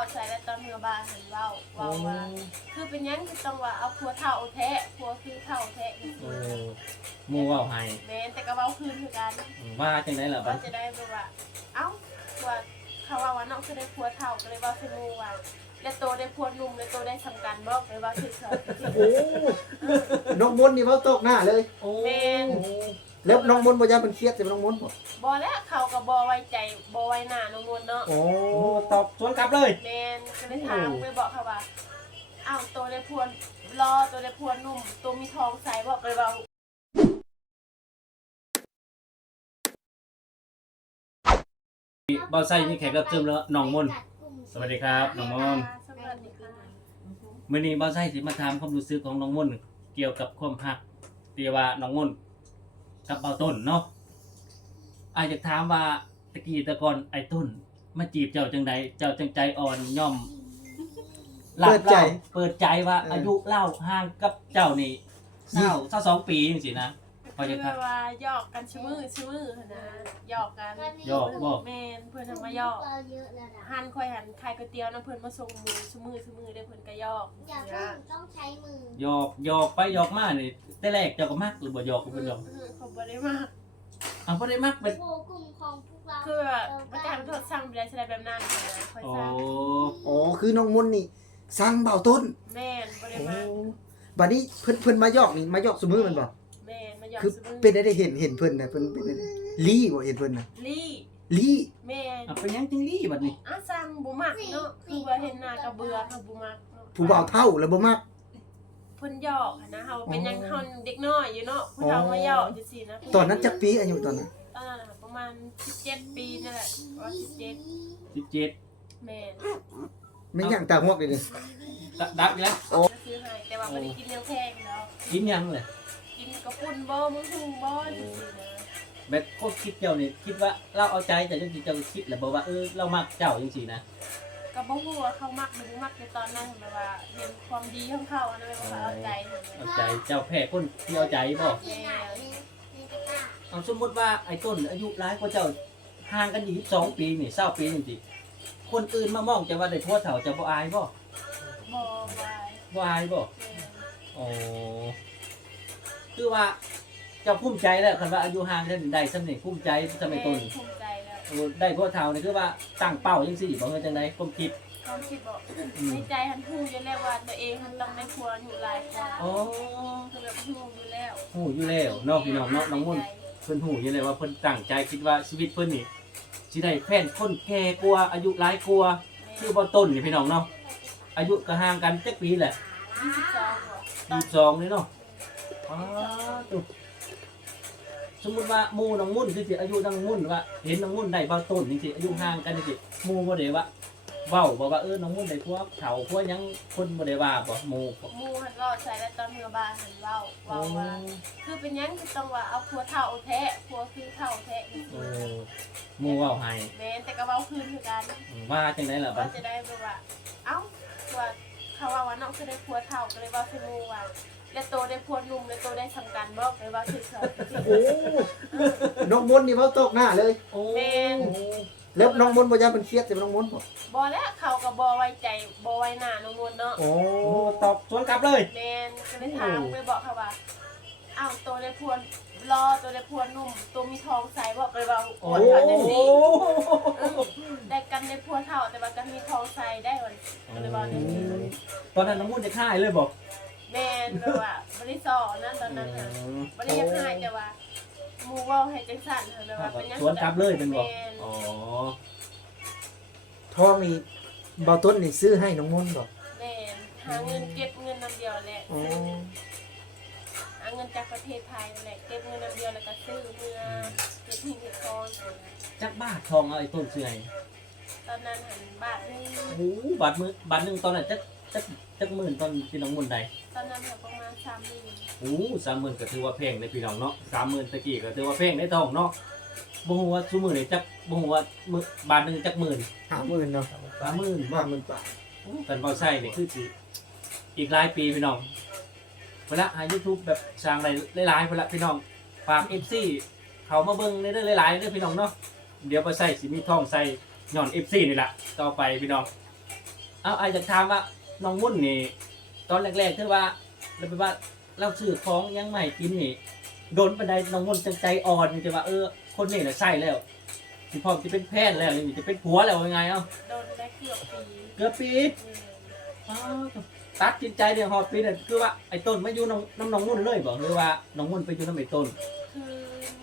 อดใส่แล้วตอนเมื่อบานเห็นเว้าเว้าว่าคือเป็นหยังคือต้องว่าเอาผัวเท่าแท้ผัวคือเท่าแท้จริงโอ้ๆนะหมู่เว้าให้แม่นแต่ก็เว้าคืนคือกันว่าจังได๋ล่ะบัว่าดจะได้แบบว่า เอ้าว่าเขาว่าว่าน้องคือได้ผัวเท่าก็เลยเว่าคือหมู่ว่าแล้วโตได้ผัวหนุ่มแล้วโตได้สำคัญบ่เลยว่าคือเขา โอ้น้องมนต์นี่เว้าตกหน้าเลยโอ้แม่น แล้วน้องมนต์บ่ยานเพิ่นเครียดแต่น้องมนต์บ่บ่แล้วเขาก็บ่ไว้ใจบ่ไว้หน้าน้องมนต์เนาะโอ้โอ้ตอบสวนกลับเลย แม่นก็เลยถามไปบอกเขาว่าอ้าวตัวได้พวนรอตัวได้พวนหนุ่ม ตัวมีทองใสบอกเลยว่าบ่ใส่มีแขกรับเชิญแล้วน้องมนต์สวัสดีครับน้องมนต์ สวัสดีค่ะมื้อนี้บ่ใส่สิมาถามความรู้สึกของน้องมนต์เกี่ยวกับความรักที่ว่าน้องมนต์ กับเบาต้นเนาะอาจจะถามว่าตะกี้แตะก่อนไอ้ต้น มาจีบเจ้าจังใดเจ้าจังใจอ่อนย่อมเปิดใจล่าเปิดใจว่าเออออายุเล่าห่างกับเจ้านี่เศร้าเศร้าสองปีจังซี่นะ พอคืจะอครับว่าหยอกกันชื่อมือชื่อมือนะหยอกกันหยอกบ่ แม่นเพิ่นทำมาหยอกเราเยอะแล้วนะหันคอยหันขายก๋วยเตี๋ยวนะเพิ่นมาส่งมือชื่อมือชื่อมือได้เพิ่นก็หยอกอย่าเนี่ยต้องต้องใช้มือหยอกหยอกไปหยอกมานี่แต่แรกเจ้าก็มักหรือบ่หยอกก็บ่หยอกอืมเขาบ่ได้มากเอาบ่ได้มักเป็นโอ้กลุ่มของพวกเราคือแบบมันจะทำโทษสั่งไปได้แสดงแบบนั้นนะคอยโอ้สั่งอ๋อคือน้องมนต์นี่สร้างเบาต้นแม่นบ่ได้โอ้มากบัดนี้เพิ่นเพิ่นมายอกนี่มายอกซุมื้อมันบ่แม่นมาหยอก คือชื่อมือเป็นได้ได้เห็นเห็นเพิ่นน่ะเพิ่นเป็นได้ได้ลี่บ่เห็นเพิ่นน่ะลี่ลี่แม่นเอาไปยังจังลี่บัดนี้อะสั่งบ่มักเนาะคือว่าเห็นหน้าก็เบื่อค่ะบ่มักเนาะผู้บ่าวเฒ่าแล้วบ่มัก เพิ่นหยอกอะนะเฮาเป็นยังเฮาเด็กน้อยอยู่เนาะผู้เฒ่ามาหยอกจังซี่นะตอนนั้นจักปีอายุตอนนั้นตอนนั้นน่ะประมาณ17ปีนั่นแหละว่า17 17แม่นแม่นหยังตาฮวกเลยเด้อดับดับอีกแล้วซื้อให้แต่ว่าบ่ได้กินแนวแพงเนาะกินยังเลย กินกระปุ่นบ่มึงหุงบ่จังซี่นะแบบโคตรคิดเจ้านี่คิดว่าเราเอาใจแต่จังสิเจ้าคิดแล้วบ่ว่าเออเรามักเจ้าจังซี่นะก็บ่ฮู้ว่าเขามักหรือบ่มักในตอนนั้นแบบว่าเห็นความดีของเขาอะนะแบบว่าเอาใจเห็นไหมเอาใจเจ้าแพ้คนที่เอาใจบ่ที่ไหนในตะกร้าเอาสมมุติว่าไอ้ต้นอายุหลายกว่าเจ้าห่างกัน22ปีนี่20ปีจังซี่คนอื่นมามองจะว่าได้ผัวเฒ่าจะบ่อายบ่บ่บายบ่อายบ่แม่นอ๋อ คือว่าเจ้าภูมิใจแล้วคันว่าอายุห่างกันได้สำเร็จภูมิใจสมัยต้นแภูมิใจแล้วโอ้ได้พวกเท่านี่คือว่าตั้งเป้าจังซี่บ่เฮ็ดจังได๋ความคิดความคิดบอกอืมในใจหันฮู้อยู่แล้วว่าตัวเองมันต้องได้ครัวอยู่หลายกว่าอ๋อคือแบบฮู้อยู่แล้วฮู้อยู่แล้วเนาะพี่น้องเนาะน้องมุ่นเพิ่นฮู้อยู่แล้วว่าเพิ่นตั้งใจคิดว่าชีวิตเพิ่นนี่สิได้แฟนคนแก่กว่าอายุหลายกว่าคือบ่ต้นนี่พี่น้องเนาะอายุก็ห่างกันจักปีแหละ22บ่22นี่เนาะ อ๋อตุ๊สมมุติว่าหมู่น้องมุ่นคือสิอายุน้องมุ่นว่า เห็นน้องมุ่นได้เบาต้นจังซี่อายุห่างกันจังซี่หมู่บ่ได้ว่าเว้าบ่ว่าเออน้องมุ่นได้พวกเฒ่าพวกหยังคนบ่ได้ว่าบ่หมู่บ่หมู่หันรอดใส่แล้วตอนเมื่อบานหันเว้าเว้าว่าคือเป็นหยังคือต้องว่าเอาผัวเท่าแท้ผัวคือเท่าแท้จริงโอ้ๆนะหมู่เว้าให้แม่นแต่ก็เว้าคืนคือกันว่าจังได๋ล่ะบัว่าดจะได้แบบว่า เอ้าว่าเขาว่าว่าน้องคือได้ผัวเท่าก็เลยเว่าคือหมู่ว่า แล้วโตได้ผัวหนุ่มแล้วโตได้สำคัญบ่ก็เลยเว่าคือเขาโอ้น้องมนต์นี่เว้าตกหน้าเลยโอ้แม่นแล้วน้องมนต์บ่ยานเพิ่นเครียดแต่น้องมนต์บ่บ่แล้วเขาก็บ่ไว้ใจบ่ไว้หน้าน้องมนต์เนาะโอ้โอ้ตอบสวนกลับเลย แม่นก็เลยถามไปบอกเขาว่าอ้าวตัวได้พวนรอตัวได้พวนหนุ่มตัวมีทองใสบอกเลยว่าโอ้อวดเขาจังซี่ได้กันได้พวนเท่าแต่ว่ากันมีทองใสได้วันก็เลยว่าจังซี่ตอนนั้นน้องมุ่นจะค่ายเลยบอก แม่นแบบว่าบ่ได้สอนนั่นตอนนั้นน่ะบ่ได้อยากให้แต่ว่าหมู่เว้าให้จังซั่นเถอะแบบว่าเป็นหยังสวนกลับเลยเป็นบอกแม่นอ๋อทองนี่เบาต้นนี่ซื้อให้น้องมนต์บ่แม่นหาเงินเก็บเงินนำเดียวแหละอ๋อหาเงินจากประเทศไทยนั่นแหละเก็บเงินนำเดียวแล้วก็ซื้อเมื่อเก็บหิ้งเก็บทองจักบาททองเอาไอ้ต้นเสื่อยตอนนั้นหันบาทหนึงโอ้โหบาทมือบาทหนึ่งตอนนั้นจักจักจักหมื่นตอนที่น้องมุ่นได้ ตอนนั้นหันประมาณสามหมื่นโอ้สามหมื่นก็ถือว่าแพงในพี่น้องเนาะสามหมื่นตะกี้ก็ถือว่าแพงในทองเนาะบ่ฮู้ว่าซุมื้อนี่จักบ่ฮู้ว่ามื้อบาทหนึงจักหมื่นห้าหมื่นเนาะสามหมื่นห้าหมื่นบาทโอ้กันบ่ใช่นี่คือสิอีกหลายปีพี่น้องเวลาหา YouTube แบบสร้างได้หลายๆพุ่นละพี่น้องฝาก FC เขามาเบิ่งในเด้อหลายๆเด้อพี่น้องเนาะเดี๋ยวบ่ใส่สิมีทองใส่ย้อน FC นี่ล่ะต่อไปพี่น้อง เอาไอ้จะถามว่าน้องมุ่นนี่ ตอนแรกๆคือว่าเราไปว่าเราซื้อของยังไม่กินนี่โดนปันไดน้องมุ่นจังใจอ่อนจะว่าเออคนนี้น่ะใช่แล้วสิพร้อมจะเป็นแพทย์แล้วนี่จะเป็นผัวแล้วยังไงเอ้าโดนได้เกือบปีเกือบปีอ้าวตัดสินใจเดียวหอบปีนั่นคือว่าไอ้ต้นไม่อยู่น้องน้ำน้องมุ่นเลยบอกหรือว่าน้องมุ่นไปอยู่น้ำไอ้ต้น คือ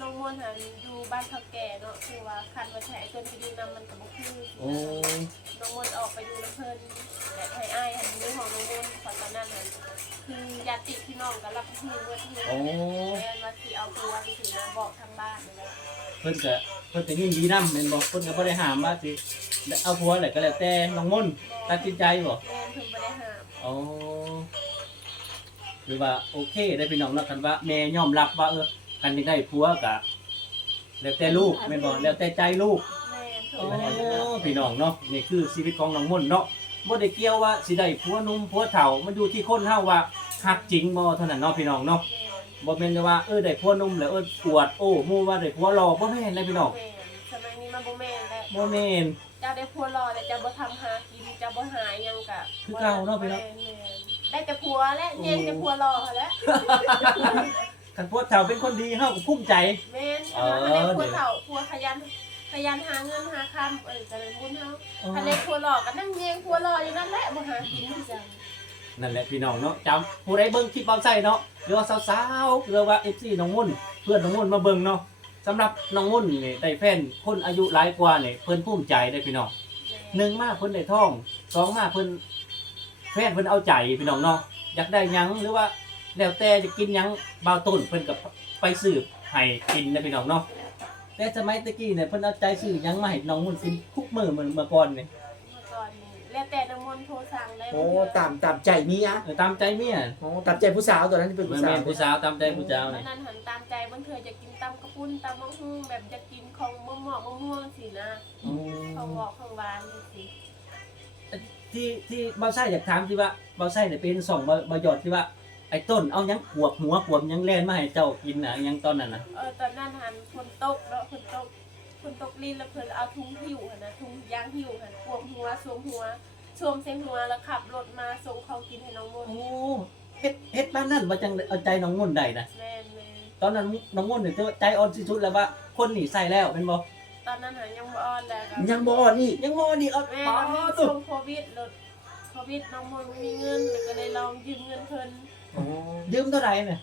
น้องมนต์หันอยู่บ้านเขาแก่เนาะคือว่าคันว่าใช้ไอ้ต้นไปอยู่นำมันกับบุคือโอ้น้องมนต์ออกไปอยู่น้ำเพลินแต่ให้อ้ายหันอยู่ขอ คือญาติพี่น้องก็รับหูเมื่อที่โอ้แม่มาสิเอาตัวที่ถือมาบอกทางบ้านเลยเพิ่นก็เพิ่นก็ยินดีนำแม่นบ่เพิ่นก็บ่ได้ห้ามว่าสิเอาผัวแหละก็แล้วแต่น้องมุ่นตัดสินใจบ่ แม่เพิ่นบ่ได้ห้ามอ๋อหรือว่าโอเคได้พี่น้องเนาะคันว่าแม่ยอมรับว่าเออคันที่ได้ผัวกะแล้วแต่ลูกแม่นบ่แล้วแต่ใจลูกแม่เพิ่นโอ้บ่ได้ห้าม พี่น้องเนาะนี่คือชีวิตของน้องมุ่นเนาะ บ่ได้เกี่ยวว่าสิได้ผัวหนุ่มผัวเฒ่ามันอยู่ที่คนเฮาว่าฮักจริงบ่เท่านั้นเนาะพี่น้องเนาะแม่บ่แม่นว่าเออได้ผัวหนุ่มแล้วเอออวดโอ้หมู่ว่าได้ผัวหล่อบ่แม่นเลยพี่น้องแม่สมัยนี้มันบ่แม่นแล้วบ่แม่นเจ้าได้พัวรอแต่เจ้าบ่ทำหากินเจ้าบ่หาหยังกะคือเก่าเนาะพี่เนาะแม่ๆได้แต่ผัวและเย็นแต่ผัวรอแล้วคันผัวเฒ่าเป็นคนดีเฮาก็ภูมิใจแม่นเออถ้าได้ผัวเฒ่าผัวขยัน ขยันหาเงินหาคำเออจะเป็นบุญเฮาถ้าได้ผัวรอก็นั่งเย็นผัวรออยู่นั่นแหละบ่หากินคือจังนั่นแหละพี่น้องเนาะจำผู้ใดเบิ่งคลิปเบาใส่เนาะหรือว่าสาวๆหรือว่า FC น้องมุ่น เพื่อนน้องมุ่นมาเบิ่งเนาะสำหรับน้องมุ่นนี่ได้แฟนคนอายุหลายกว่านี่เพิ่นภูมิใจได้พี่น้องหนึ่งมาเพิ่นได้ท่องสองมาเพิ่นแฟนเพิ่นเอาใจพี่น้องเนาะอยากได้หยังหรือว่าแล้วแต่จะกินหยังเบาต้นเพิ่นก็ไปสืบให้กินนะพี่น้องเนาะ แต่สมัยตะกี้เนี่ยเพิ่นเอาใจซื้อหยังมาให้น้องมุ่นกินทุกมื้อเหมือนเมื่อก่อนนี่เมื่อก่อนนี่แล้วแต่น้ำมนต์โทรสั่งได้โอ้ตามตามใจเมียเออตามใจเมียโอ้ตามใจผู้สาวตัวนั้นที่เป็นแม่ผู้สาวนผู้สาวตามใจผู้สาวตอนี่นนั้นหันตามใจบางเทื่อจะกินตำกระปุ้นตำมะฮุ่งแบบจะกินของมะม่วงมะม่วงสินะอืมของหวอกของหวานสิที่ที่เบาไส้อยากถามที่ว่าเบาไส้เนี่ยเป็นสองเบาเบาหยอดที่ว่า ไอ้ต้นเอายังขวบหัวขวบยังแล่นมาให้เจ้ากินน่ะยังตอนนั้นน่ะเออตอนนั้นหันคนตกแล้วคนตกคนตกลิ้นแล้วเพิ่นเอาถุงหิวหั่นนะถุงยางหิวหั่นควบหัวสวมหัวสวมเส้นหัวแล้วขับรถมาส่งของกินให้น้องมนต์โอ้เฮ็ดเฮ็ดบ้านนั่นว่าจังเอาใจน้องมุ่นได้นะแม่นแม่นตอนนั้นน้องมุ่นเนี่ยใจอ่อนที่สุดแล้วว่าคนหนีใส่แล้วเป็นบ่ตอนนั้นหันยังบ่อ่อนแล้วก็ยังบ่อ่อนอีกยังมอนี่เอาแม่ป๋าก็มีตุ๊ช่วงโควิดรถโควิดน้องมนต์มีเงินแล้วก็เลยลองยืมเงินเพิ่น อ๋อยืมเท่าไหร่เนี่ย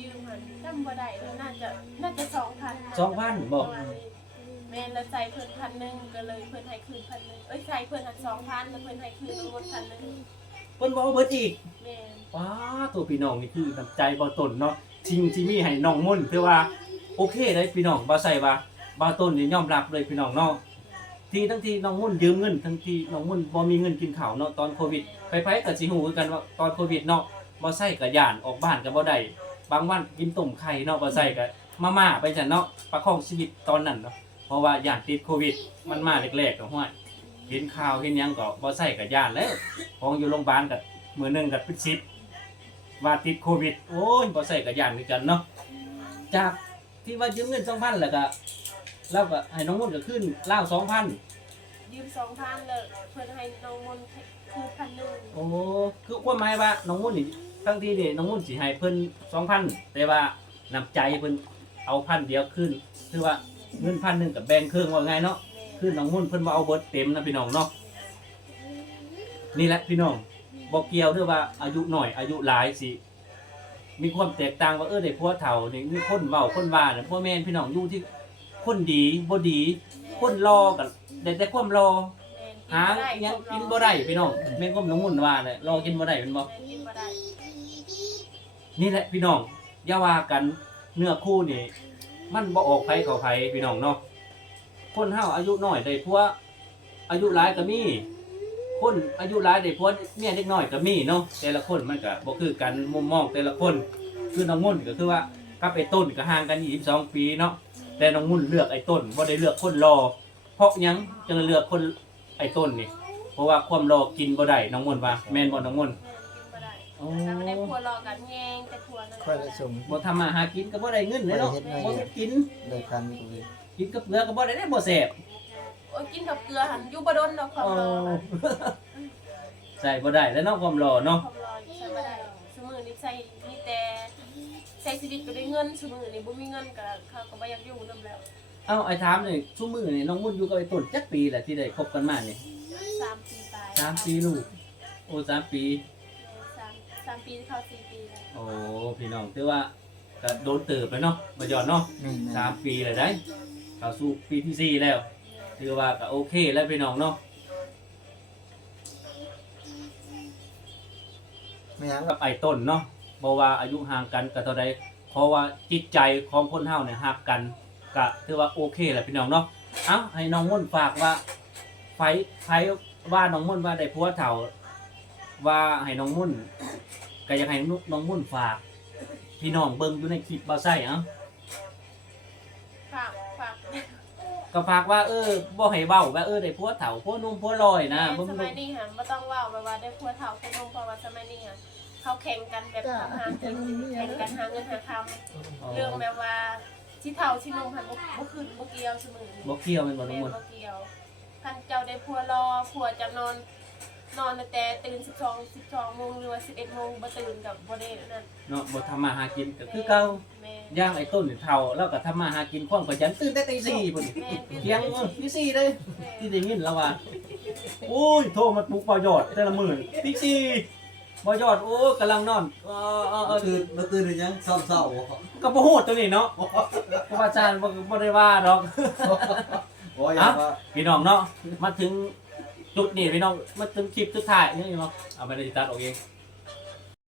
ยืมหันจำบ่ได้แล้วน่าจะน่าจะ2,000สองพันบอก แม่นแล้วใส่เพิ่นพันหนึงก็เลยเพิ่นให้คืนพันหนึงเอ้ยใส่เพิ่นหัน2,000แล้วเพิ่นให้คืนทั้งหมดพันหนึงเพิ่นบ่เอาเบิดอีกแม่นว้าตัวพี่น้องนี่คือน้ำใจเบาต้นเนาะทิ้งที่มีให้น้องมุ่นคือว่า โอเคได้พี่น้องบ่ใส่ว่าเบาต้นนี่ยอมรับเลยพี่น้องเนาะที่ทั้งที่น้องมุ่นยืมเงินทั้งที่น้องมุ่นบ่มีเงินกินข้าวเนาะตอนโควิดไปไปก็สิฮู้คือกันว่าตอนโควิดเนาะ บ่ใส่ก็ย่านออกบ้านก็บ่ได้บางวันกินต้มไข่เนาะบ่ใส่ก็มาม่าไปจังเนาะประคองชีวิตตอนนั้นเนาะเพราะว่าย่านติดโควิด มันมาแรกๆก็ห้วยเห็นข่าวเห็นหยังก็บ่ใส่ก็ย่านแล้วของอยู่โรงพยาบาลก็มื้อหนึงก็เป็น10ว่าติดโควิด โอ้ยบ่ใส่ก็ย่านคือกันเนาะจากที่ว่ายืมเงิน2,000แล้วก็แล้วก็ให้น้องมุ่นก็ขึ้นลาว2,000ยืม2,000เลยเพิ่นให้น้องมนต์คืนพันหนึงโอ้คือความหมายว่าน้องมุ่นนี่ ทั้งที่นี่น้องมุ่นสิให้เพิ่นสองพันแต่ว่าน้ำใจเพิ่นเอาพันเดียวขึ้นคือว่าเงินพันหนึ่งกับแบ่งครึ่องว่าไงเนาะคือน้องมุ่นเพิ่นว่าเอาเบิดเต็มนะพี่น้องเนาะนี่แหละพี่น้องบอกเกี่ยวด้วยว่าอายุหน่อยอายุหลายสิมีความแตกต่างว่าเออได้ผัวเฒ่าเนี่มีคนเว้าคนว่าน่ะพ่อแม่นพี่น้องอยู่ที่คนดีบ่ดี คนรอกันได้แต่ความรอหาอิหยังกินบ่ได้พี่น้องแม่นก็น้องมุ่นว่าเลยรอกินบ่ได้เป็นบ่กินบ่ได้ นี่แหละพี่น้องอย่าว่ากันเนื้อคู่นี่ มันบ่ออกไผเข้าไผพี่น้องเนาะคนเฮาอายุน้อยได้ผัวอายุหลายก็มีคนอายุหลายได้ผัวเมียเด็กน้อยก็มีเนาะแต่ละคนมันก็บ่คือกันมุมมองแต่ละคนคือน้องมุ่นก็คือว่ากับไอ้ต้นก็ห่างกัน22ปีเนาะแต่น้องมุ่นเลือกไอ้ต้นบ่ได้เลือกคนรอ เพราะหยังจึงเลือกคนไอ้ต้นนี่เพราะว่าความรอกินบ่ได้น้องมุ่นว่าแม่นบ่น้องมุ่น โอ้ถ้าไม่ได้ผัวรอกันแยงแต่ผัวนั่นค่อยละสมบ่ทำมาหากินก็บ่ได้เงินเลยเนาะบ่ได้เฮ็ดบ่ให้กินเลยคันกูเลยกินกับเกลือก็บ่ได้ได้บ่แซ่บโอ้ยกินกับเกลือหันอยู่บ่โดนดอกความรอหันใส่บ่ได้แล้วเนาะความหล่อเนาะความรอใช้บ่ได้สมือนี่ใส่มีแต่ใช้ชีวิตก็ได้เงินสมือนี่บ่มีเงินก็เขาก็บ่อยากอยู่นำแล้วเอ้าไอ้ถามนี่ซุมื้อนี่น้องมุ่นอยู่กับไอ้ต้นจักปีแหละที่ได้คบกันมานี่สามปีตายสามปีลูกโอ้สามปี สามสามปีเข้าสี่ปีแล้วโอ้พี่น้องถือว่าก็โดนเติบแล้วเนาะบ่ย้อนเนาะแม่นสามปีเลยได้เข้าสู่ปีที่สี่แล้ว ถือว่าก็โอเคแล้วพี่น้องเนาะไม่ยังกับไอ้ต้นเนาะเพราะว่าอายุห่างกันก็เท่าใดเพราะว่าจิตใจของคนเฮาเนี่ยฮักกันก็ถือว่าโอเคแหละพี่น้องเนาะเอ้าให้น้องม่นฝากว่าไฟไฟว่าน้องม่นว่าได้ผัวเฒ่า ว่าให้น้องมุ่น ก็อยากให้น้องมุ่นฝาก พี่น้องเบิ่งอยู่ในคลิปบ่ใส่เอ้าฝากฝากก็ฝากว่าเออบ่ให้เว้าว่าเออได้ผัวเฒ่าผัวหนุ่มผัวลอยนะบ่สมันมัยนี้ค่ะบ่ต้องเว้าแบบว่าได้ผัวเฒ่าผัวนมเพราะว่าสมัยนี้ค่ะเขาแข่งกันแบบทำหากินแข่งกันหาเงินหาคำเรื่องแบบว่าที่เฒ่าที่นมหันบ่บ่คืนบ่เกี่ยวเสมอบ่เกี่ยวแม่นบ่น้แม่องมุ่นบ่เกี่ยวคันเจ้าได้ผัวรอผัวจะนอน นอนตั้งแต่ตื่น12 12โมงหรือว่า11โมงบ่ตื่นกับบ่ได้นั่นเนาะบ่ทำมาหากินก็คือเก่าแม่ย่างไอ้ต้นนี่เฒ่าแล้วก็ทำมาหากินความขยันตื่นแต่ตี4พุ่นแม่เป็นเที่ยงเออตี4เลยแม่ที่ได้ยินแล้วว่าโอ้ยโทรมาปลุกบ่ยอดแต่ละมื้อตี4บ่ยอดโอ้ยกำลังนอนเออเออเออตื่นมาตื่นหรือยังเศร้าเศร้าก็บ่โหดตัวนี้เนาะเพราะว่าอาจารย์บ่บ่ได้ว่าดอก โอ้ยอย่าว่าพี่น้องเนาะมาถึง จุดนี้พี่น้องมาถึงคลิปสุดท้ายนี่เนาะเอาไปในตัดออกเอง